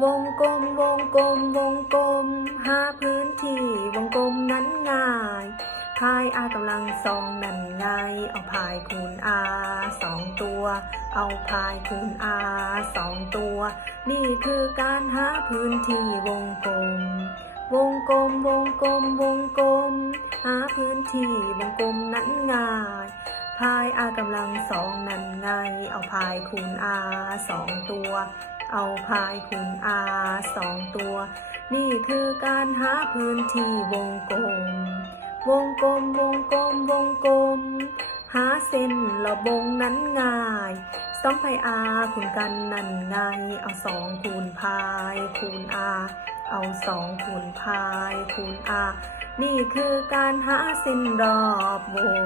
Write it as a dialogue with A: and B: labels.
A: วงกลมวงกลมวงกลม หาพื้นที่วงกลมนั้นง่ายพายอากำลังสองนั่นไง เอาพายคูณอาสองตัว เอาพายคูณอาสองตัว นี่คือการหาพื้นที่วงกลม วงกลมวงกลมวงกลม หาพื้นที่วงกลมนั้นง่ายพายอากำลังสองนั่น ไงเอาพายคูณอาสองตัว เอาพายคูณอาสองตัว นี่คือการหาพื้นที่วงกลม วงกลมวงกลมวงกลม หาเส้นรอบวงนั้นง่ายสองพายอาคูณกันนั่นไง เอาสองคูณพายคูณอาเอาสองคูณพายคูณอานี่คือการหาเส้นรอบวง